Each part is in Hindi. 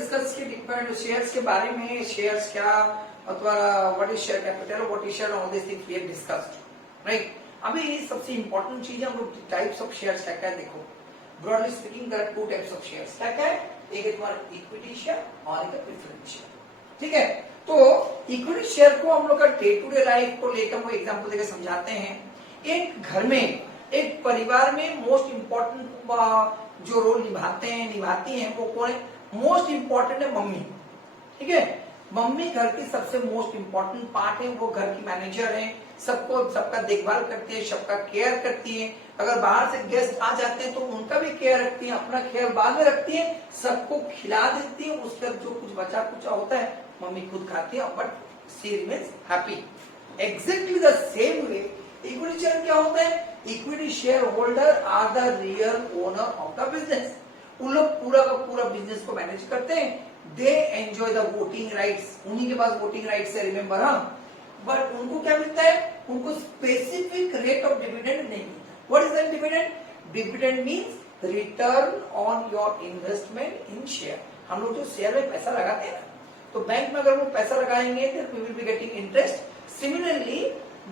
डिस्कस के डिफरेंट शेयर्स के बारे में, शेयर्स क्या अथवा what is share capital, what is share, all this things we have discussed, right. अभी सबसे इंपॉर्टेंट चीज है हम लोग टाइप्स ऑफ शेयर्स क्या क्या है। देखो broadly speaking there are two types of shares. क्या क्या है? एक है तुम्हारा इक्विटी शेयर और एक है प्रेफरेंस शेयर, ठीक है। तो इक्विटी शेयर को हम लोग का डे टू डे लाइफ को लेकर वो एग्जांपल देकर समझाते हैं। एक घर में, एक परिवार में मोस्ट इंपॉर्टेंट जो रोल निभाती हैं वो कौन है? मोस्ट इंपॉर्टेंट है मम्मी, ठीक है। मम्मी घर की सबसे मोस्ट इंपॉर्टेंट पार्ट है। वो घर की मैनेजर है, सबका देखभाल करती है, सबका केयर करती है। अगर बाहर से गेस्ट आ जाते हैं तो उनका भी केयर रखती है, अपना ख्याल बाद में रखती है, सबको खिला देती है। उसका जो कुछ बचा कुचा होता है मम्मी खुद खाती है, but she remains happy. Exactly the same way equity share क्या होता है? Equity share holder are the real owner of the business. उन लोग पूरा का पूरा बिजनेस को मैनेज करते हैं। They enjoy the voting rights, उन्हीं के पास वोटिंग राइट्स है, रिमेम्बर। हाँ, बट उनको क्या मिलता है? उनको स्पेसिफिक रेट ऑफ डिविडेंड नहीं मिलता। What is that dividend? Dividend means return on your investment in share. हम लोग जो शेयर में पैसा लगाते हैं ना, तो बैंक में अगर वो पैसा लगाएंगे then we will be getting interest. Similarly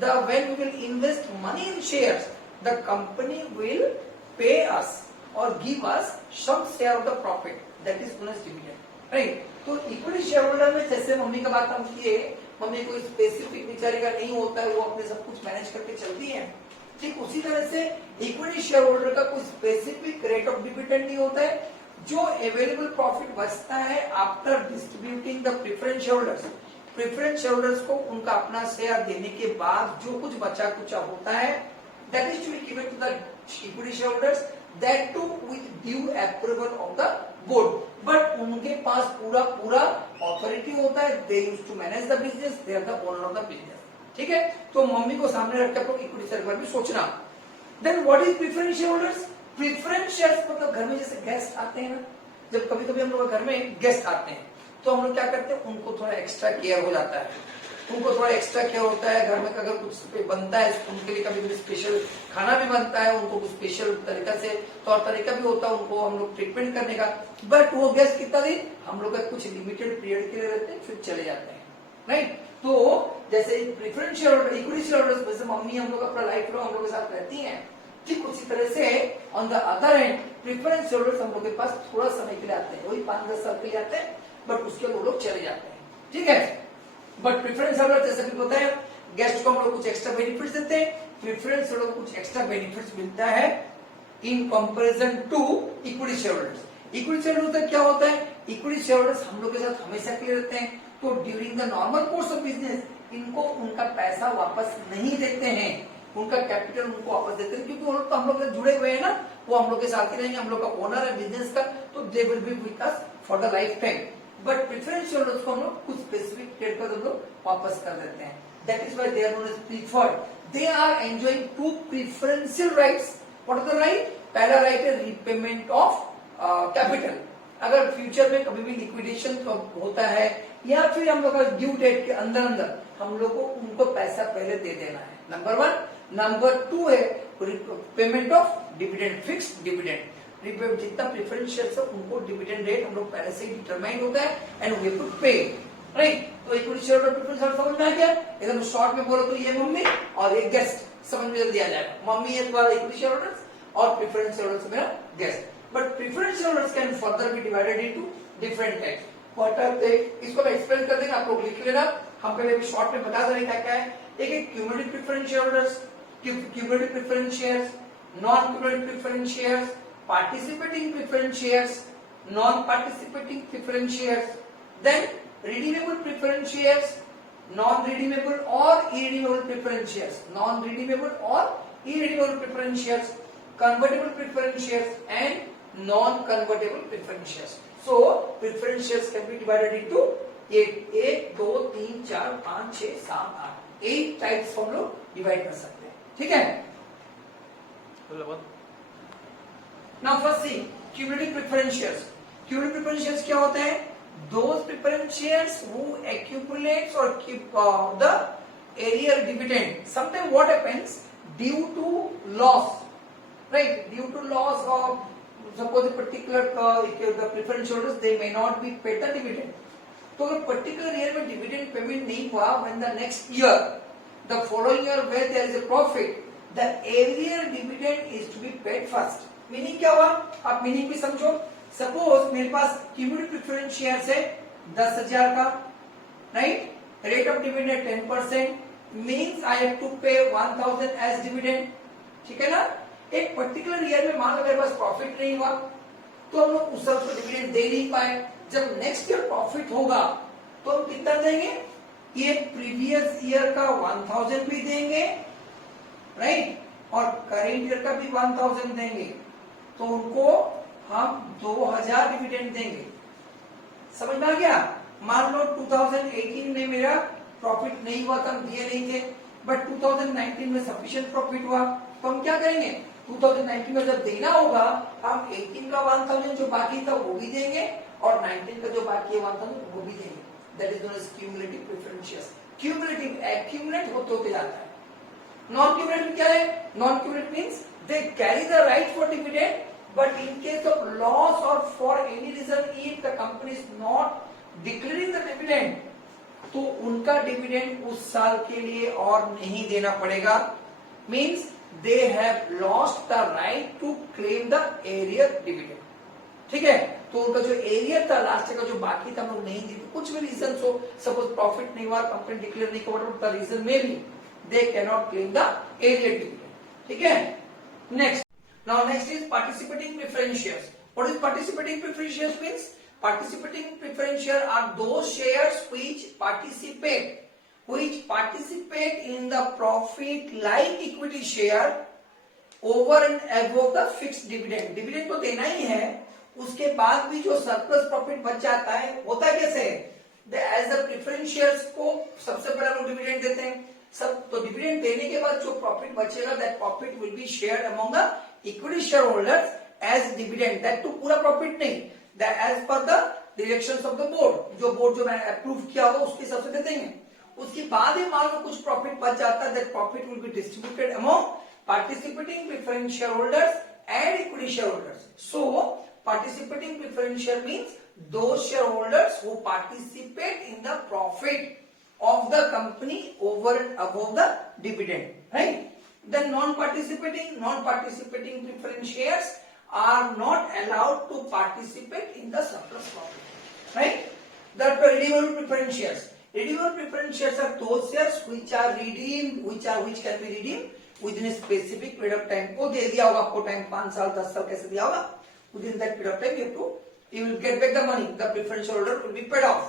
when we will invest money in shares, the company will pay us or give us some share of the profit, that is known as dividend, right? तो इक्विटी शेयर होल्डर में जैसे मम्मी का बात हम किए, मम्मी कोई स्पेसिफिक बेचारी का नहीं होता है, वो अपने सब कुछ मैनेज करके चलती है। ठीक उसी तरह से इक्विटी शेयर होल्डर का कोई स्पेसिफिक रेट ऑफ डिविडेंड नहीं होता है। जो अवेलेबल प्रॉफिट बचता है after distributing the preference share holders, preference share holders को उनका अपना शेयर देने के बाद जो कुछ बचा कुचा होता है, that is to be given to the equity share holders, that to with due approval of the board. But उनके पास पूरा ऑथोरिटी होता है। They use to manage the business, they are the owner of the business, ठीक है। तो मम्मी को सामने रखकर आपको इक्विटी शेयर पर भी सोचना। Then what is preference share holders? Preference shares मतलब घर में जैसे गेस्ट आते हैं ना, जब कभी कभी हम लोग घर में गेस्ट आते हैं तो हम लोग क्या करते हैं, उनको थोड़ा एक्स्ट्रा केयर हो जाता है, उनको थोड़ा एक्स्ट्रा केयर होता है। घर में अगर कुछ बनता है उनके लिए, कभी कभी स्पेशल खाना भी बनता है, उनको कुछ स्पेशल तरीका से तौर तरीका भी होता है उनको हम लोग ट्रीटमेंट करने का। बट वो गेस्ट कितना दिन? हम लोग का कुछ लिमिटेड पीरियड के लिए रहते हैं, फिर चले जाते हैं, राइट। तो जैसे preference share holder, equity share holders, जैसे मम्मी हम लोग अपना लाइफ लॉन्ग हम लोग के साथ रहती है, ठीक उसी तरह से on the other and preference share holders हम लोग के पास थोड़ा समय के लिए आते हैं, वही 5-10 साल के लिए आते हैं, बट उसके वो लोग चले जाते हैं, ठीक है। बट प्रेफरेंस होल्डर जैसे भी होता है, गेस्ट को हम लोग कुछ एक्स्ट्रा बेनिफिट्स देते हैं, प्रेफरेंस होल्डर को कुछ एक्स्ट्रा बेनिफिट्स मिलता है in comparison to equity share holders. Equity share holder क्या होता है? इक्विटी शेयर होल्डर्स हम लोग के साथ हमेशा के लिए रहते हैं, तो during the normal course of business इनको उनका पैसा वापस नहीं देते हैं, उनका कैपिटल उनको वापस देते हैं, क्योंकि वो लोग तो हम लोग से जुड़े हुए हैं ना, वो हम लोग के साथ ही रहेंगे, हम लोग का ओनर है बिजनेस का, तो they will be with us for the life time. But preference share holders को हम लोग कुछ स्पेसिफिक पीरियड पर हम लोग वापस कर देते हैं। That is why they are known as preferred. They are enjoying to preferential rights. What are the right? पहला राइट है रीपेमेंट ऑफ कैपिटल। अगर फ्यूचर में कभी भी लिक्विडेशन होता है या फिर हम लोग का ड्यू डेट के अंदर हम लोग को उनको पैसा पहले दे देना है, नंबर 1। नंबर 2 है payment of dividend, fixed dividend. जितना प्रेफरेंस शेयर्स है उनको डिविडेंड रेट हम लोग पहले से ही डिटरमाइन होता है एंड वी हैव टू पे, राइट। तो इक्विटी शेयर और प्रेफरेंस शेयर समझ में आ गया? एकदम शॉर्ट में बोलो तो ये मम्मी और ये गेस्ट समझ में जल्दी आ जाएगा। मम्मी है तुम्हारा इक्विटी शेयर होल्डर्स और प्रेफरेंस शेयर होल्डर्स मेरा गेस्ट। But preference share holders can further be divided into different types. What are they? इसको मैं एक्सप्लेन कर देंगे, आप लोग लिख लेना, हम पहले अभी शॉर्ट में बता देंगे क्या क्या है। एक है cumulative preference share holders, cumulative preference shares, non cumulative preference shares, participating preference shares, non-participating preference shares, then redeemable preference shares, non-redeemable or irredeemable preference shares, non-redeemable or irredeemable preference shares, convertible preference shares and non-convertible preference shares. So preference shares can be divided into 1 2 3 4 5 6 7 8 8 types हम लोग डिवाइड कर सकते हैं, ठीक है। Now first see cumulative preference shares. Cumulative preference shares क्या होते हैं? Those preference shares who accumulates or keep the arrear dividend. Sometimes what happens due to loss, right? Due to loss of suppose a particular the preference holders they may not be paid the dividend. तो अगर पर्टिकुलर ईयर में डिविडेंड पेमेंट नहीं हुआ, when the next year, the following year where there is a profit, the earlier dividend is to be paid first. Meaning क्या हुआ, आप मीनिंग भी समझो. सपोज मेरे पास क्यूमुलेटिव प्रेफरेंस शेयर है 10,000 का, राइट, रेट ऑफ डिविडेंड है 10%, मीन्स आई हैव टू पे 1,000 एज डिविडेंड. ठीक है ना. एक पर्टिकुलर ईयर में मान लो मेरे पास प्रॉफिट नहीं हुआ, तो हम लोग उस साल को डिविडेंड दे नहीं पाए. जब नेक्स्ट ईयर प्रॉफिट होगा तो हम कितना देंगे, ये प्रीवियस ईयर का 1,000 भी देंगे, राइट, और करेंट ईयर का भी 1,000 देंगे. तो उनको हम 2,000 डिविडेंड देंगे. समझ में आ गया. मान लो 2018 में मेरा प्रॉफिट नहीं हुआ था, हम दिए नहीं थे, बट 2019 में सफिशिएंट प्रॉफिट हुआ, तो हम क्या करेंगे, 2019 में जब देना होगा हम 18 का 1,000 जो बाकी था वो भी देंगे और 19 का जो बाकी है 1,000 वो भी देंगे. That is known as cumulative preference shares. Cumulative accumulate होते जाता है. नॉन क्यूमुलेटिव क्या है, non cumulative means they carry the right for dividend, but in case of loss or for any reason if the company is not declaring the dividend, तो उनका डिविडेंड उस साल के लिए और नहीं देना पड़ेगा. Means they have lost the right to claim the arrear dividend. ठीक है. तो उनका जो एरियर था लास्ट का जो बाकी था हम लोग नहीं दिए, कुछ भी रीजन हो, सपोज प्रॉफिट नहीं हुआ, कंपनी डिक्लेयर नहीं किया, रीजन में भी they can not claim the arrear dividend. ठीक है. Next, now next is participating preference shares. What is participating preference shares means? Participating preference share are those shares which participate in the profit like equity share over and above the fixed dividend. Dividend तो देना ही है, उसके बाद भी जो सरप्लस प्रॉफिट बच जाता है, होता कैसे है, एज द प्रेफरेंस शेयर्स को सबसे बड़ा लोग डिविडेंड देते हैं सब, तो डिविडेंड देने के बाद जो प्रॉफिट बचेगा that profit will be shared among the equity share holders as dividend. That too पूरा प्रॉफिट नहीं, that as per the directions of the board, जो बोर्ड जो मैंने अप्रूव किया होगा उसके हिसाब से देते हैं. उसके बाद ही मान लो कुछ प्रॉफिट बच जाता है, that profit will be distributed among participating preference share holders and equity share holders. So participating preference share means those shareholders who participate in the profit of the company over and above the dividend, right? Then non-participating preference shares are not allowed to participate in the surplus profit, right? The redeemable preference shares. Redeemable preference shares are those shares which are redeemed, which can be redeemed within a specific period of time. वो दे दिया होगा आपको टाइम 5 साल 10 साल कैसे दिया होगा. Within that period of time, you will get back the money. The preference holder will be paid off.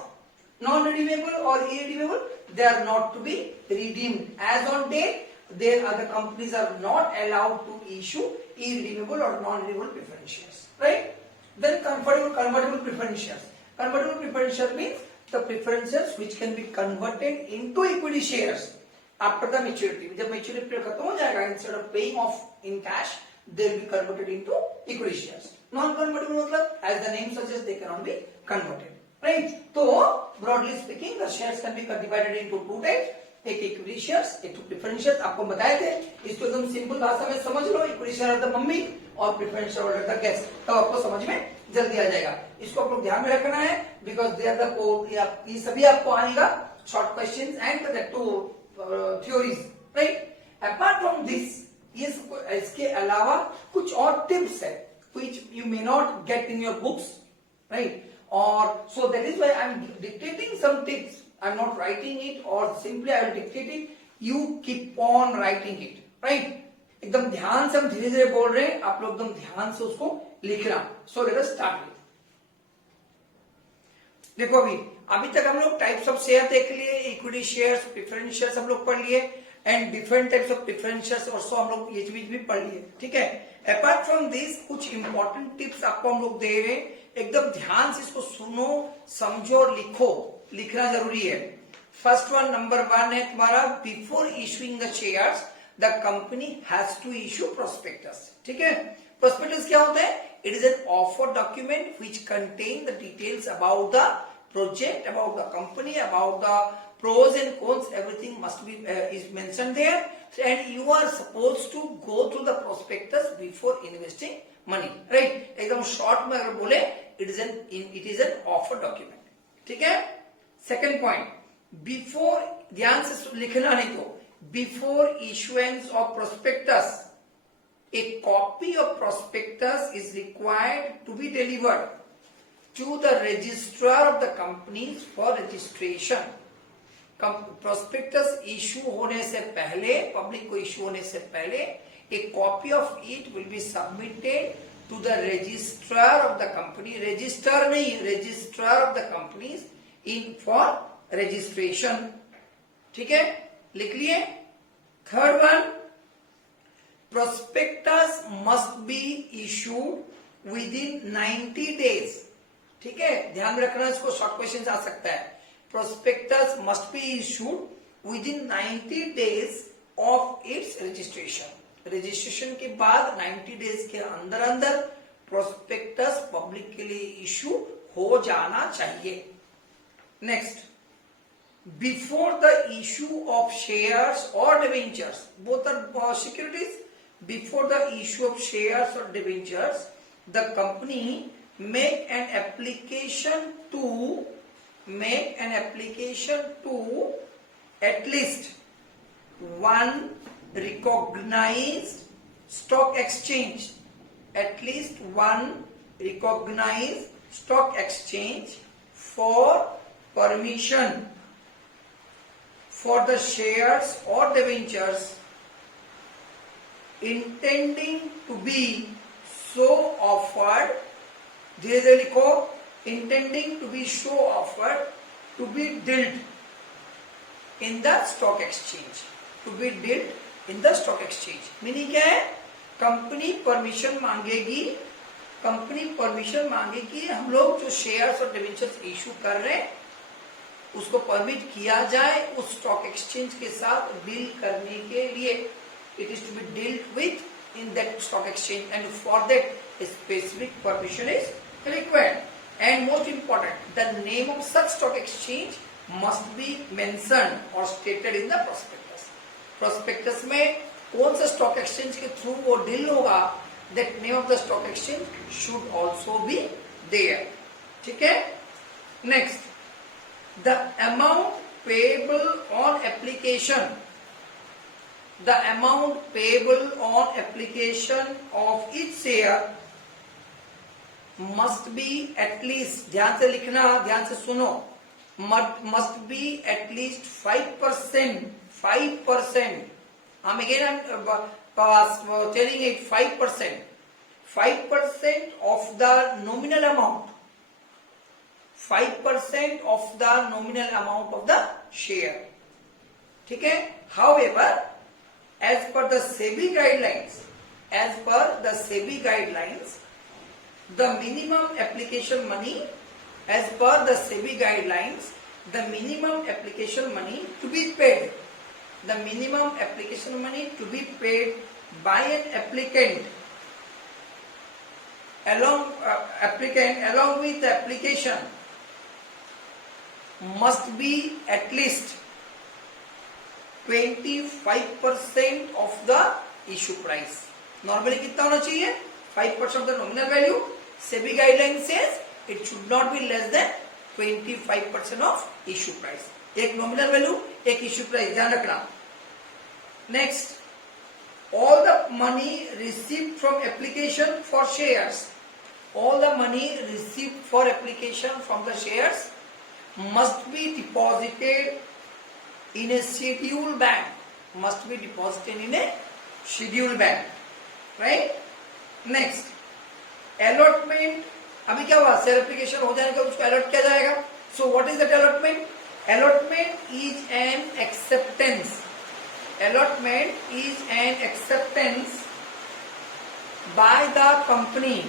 Non-redeemable or irredeemable, they are not to be redeemed. As on date, there other companies are not allowed to issue irredeemable or non-redeemable preference shares. Right? Then convertible preference shares. Convertible preference shares means the preferences which can be converted into equity shares after the maturity. जब maturity period खत्म हो जाएगा, instead of paying off in cash, they will be converted into equity shares. Non-convertible मतलब, as the name suggests, they cannot be converted, right? तो broadly speaking, the shares can be divided into two types. एक equity shares, एक preference shares. आपको बताए थे, इसको एकदम सिंपल भाषा में समझ लो. equity share of the mummy और preference share of the guest, तब आपको समझ में जल्दी आ जाएगा. इसको आप लोग ध्यान में रखना है, because they are the ये सभी आपको आएगा short questions and the two theories, right? Apart from this, इसके अलावा कुछ और टिप्स है which you may not get in your books, right? Or so that is why I am dictating some tips. I am not writing it, or simply I will dictate it. You keep on writing it, right? एकदम ध्यान से हम धीरे धीरे बोल रहे हैं, आप लोग एकदम ध्यान से उसको लिखना. So let us start with. देखो अभी तक हम लोग टाइप्स ऑफ शेयर देख लिए, इक्विटी शेयर्स, प्रेफरेंस शेयर्स हम लोग पढ़ लिए, and different types of preference shares also हम लोग ये चीज भी पढ़ लिए. ठीक है. अपार्ट फ्रॉम दिस कुछ इंपॉर्टेंट टिप्स आपको हम लोग दे रहे हैं, एकदम ध्यान से इसको सुनो, समझो और लिखो. लिखना जरूरी है. फर्स्ट वन, नंबर 1 है तुम्हारा, before issuing the shares the company has to issue prospectus. ठीक है. प्रोस्पेक्टस क्या होता है? It is an offer document which contain the details about the project, about the company, about the pros and cons, everything must be is mentioned there, and you are supposed to go through the prospectus before investing money, right? एकदम शॉर्ट में अगर बोले it is an offer document. ठीक है? Second point, before, ध्यान से लिखना नहीं तो, before issuance of prospectus, a copy of prospectus is required to be delivered to the registrar of the companies for registration. prospectus issue होने से पहले, पब्लिक को इश्यू होने से पहले, a copy of it will be submitted to the registrar of the company, register नहीं, registrar of the companies in for registration. ठीक है, लिख लिए. Third one, prospectus must be issued within 90 days. ठीक है, ध्यान रखना, इसको शॉर्ट क्वेश्चन आ सकता है. prospectus must be issued within 90 days of its registration. Registration के बाद 90 डेज के अंदर अंदर प्रोस्पेक्टस पब्लिक के लिए इश्यू हो जाना चाहिए. Next, before the issue of shares और debentures, both are securities, before the issue of shares और debentures, the company make an application to at least one recognized stock exchange, at least one recognized stock exchange for permission for the shares or debentures intending to be so offered, धीरे धीरे लिखो, intending to be so offered to be dealt in the stock exchange, to be dealt in the stock exchange. Meaning क्या है? कंपनी परमिशन मांगेगी, कंपनी परमिशन मांगेगी हम लोग जो शेयर्स और डिवेंचर्स इशू कर रहे हैं उसको परमिट किया जाए उस स्टॉक एक्सचेंज के साथ डील करने के लिए. It is to be dealt with in that stock exchange and for that specific permission is required. And most important, the name of such stock exchange must be mentioned or stated in the prospectus. Prospectus में कौन सा stock exchange के through वो deal होगा, that name of the stock exchange should also be there. ठीक है? Next, the amount payable on application. The amount payable on application of each share must be at least, ध्यान से लिखना, ध्यान से सुनो, must be at least 5%. 5%. I'm again telling it 5%. 5% of the nominal amount. 5% of the nominal amount of the share. ठीक है? However, as per the SEBI guidelines, the minimum application money, as per the SEBI guidelines, the minimum application money to be paid, the minimum application money to be paid by an applicant along with the application must be at least 25% of the issue price. Normally कितना होना चाहिए? 5% of the nominal value. SEBI guideline says it should not be less than 25% of issue price. एक nominal value, एक issue price, ध्यान रखना. Next, all the money received from application for shares, all the money received for application from the shares must be deposited in a scheduled bank. Must be deposited in a scheduled bank, right? Next, allotment. अभी क्या हुआ? शेयर एप्लीकेशन हो जाने के बाद उसको अलॉट किया जाएगा. So what is that allotment? Allotment is an acceptance. Allotment is an acceptance by the company.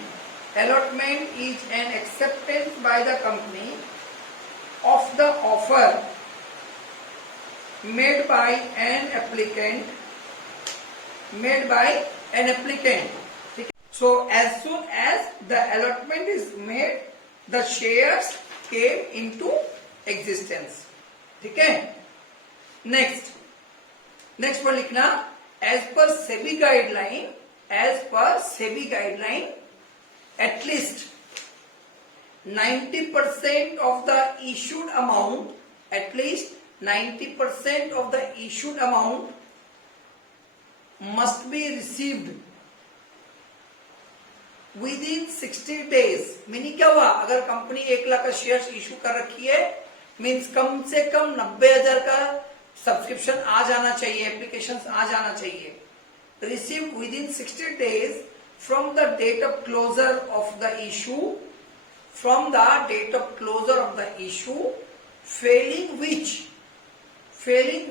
Allotment is an acceptance by the company of the offer made by an applicant. So as soon as the allotment is made, the shares came into existence. ठीक है? नेक्स्ट पर लिखना, as per SEBI guideline, at least 90% of the issued amount, at least 90% of the issued amount must be received within 60 days. Meaning क्या हुआ, अगर कंपनी 1 लाख का शेयर्स इशू कर रखी है, मीन्स कम से कम 90,000 का सब्सक्रिप्शन आ जाना चाहिए, एप्लीकेशंस आ जाना चाहिए. Receive within 60 days from the date of closure of the issue, from the date of closure of the issue, failing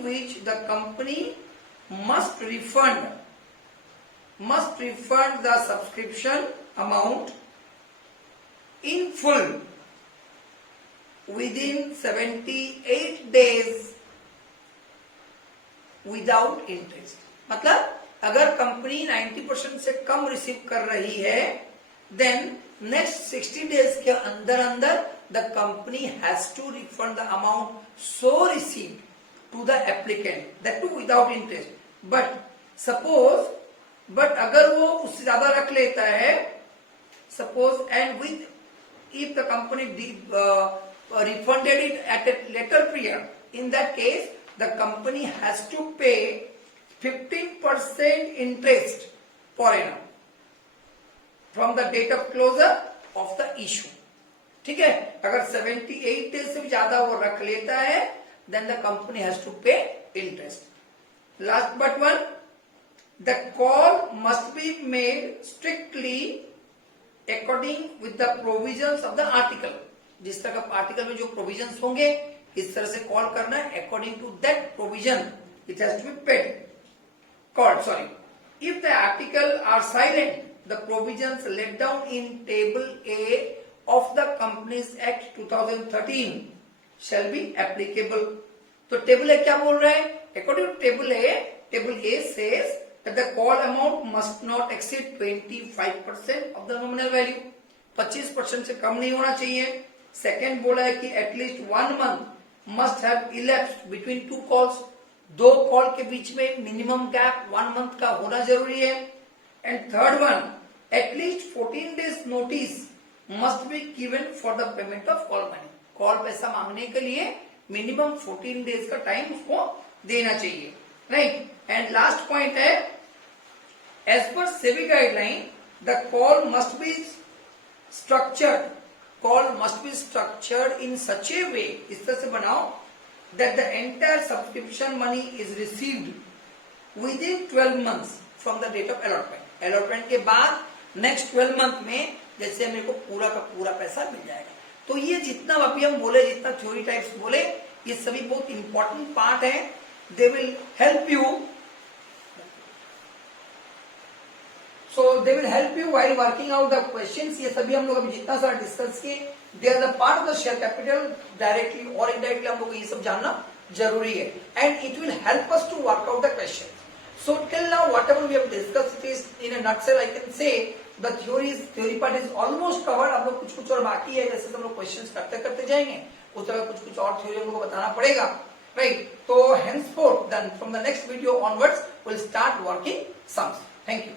which the company must refund the subscription amount in full within 78 days without interest. मतलब अगर कंपनी 90% से कम रिसीव कर रही है, देन नेक्स्ट 60 डेज के अंदर अंदर the company has to refund the amount so received to the applicant, that too without interest. But अगर वो उससे ज्यादा रख लेता है, suppose, and with if the company refunded it at a later period, in that case the company has to pay 15% interest per annum from the date of closure of the issue. ठीक है, अगर 78 डेज से ज्यादा वो रख लेता है, then the company has to pay interest. Last but one, the call must be made strictly according with the provisions of the article. जिस तरह का आर्टिकल में जो प्रोविजंस होंगे, इस तरह से कॉल करना है. According to that provision it has to be paid, called. Sorry, if the article are silent, the provisions laid down in table A of the companies act 2013 shall be applicable. तो टेबल ए क्या बोल रहा है? According to table A says that the call amount must not exceed 25% of the nominal value. 25% से कम नहीं होना चाहिए. सेकेंड बोला है कि at least 1 month must have elapsed between 2 calls. 2 call के बीच में मिनिमम गैप 1 month का होना जरूरी है. And third one, at least 14 days notice must be given for the payment of call money. Call पैसा मांगने के लिए मिनिमम 14 days का टाइम उसको देना चाहिए, राइट. एंड लास्ट पॉइंट है, as per SEBI guideline the call must be structured. Call must be structured in such a way, इस तरह से बनाओ, that the entire subscription money is received within 12 months from the date of allotment. Allotment के बाद next 12 month में जैसे मेरे को पूरा का पूरा पैसा मिल जाएगा. तो ये जितना अभी हम बोले, जितना थ्योरी टाइप्स बोले, ये सभी बहुत इंपॉर्टेंट पार्ट है. They will help you. So they will help you while working out the questions. ये सभी हम लोग अभी जितना सारा डिस्कस किए, they are the part of the share capital, directly or indirectly हम लोग ये सब जानना जरूरी है. And it will help us to work out the questions. So till now whatever we have discussed is in a nutshell. I can say the theory part is almost covered. अब लोग कुछ और बाकी है, जैसे हम लोग क्वेश्चंस करते जाएंगे, उस तरह कुछ और थ्योरी हम लोग को बताना पड़ेगा, right? तो henceforth then from the next video onwards we'll start working sums. Thank you.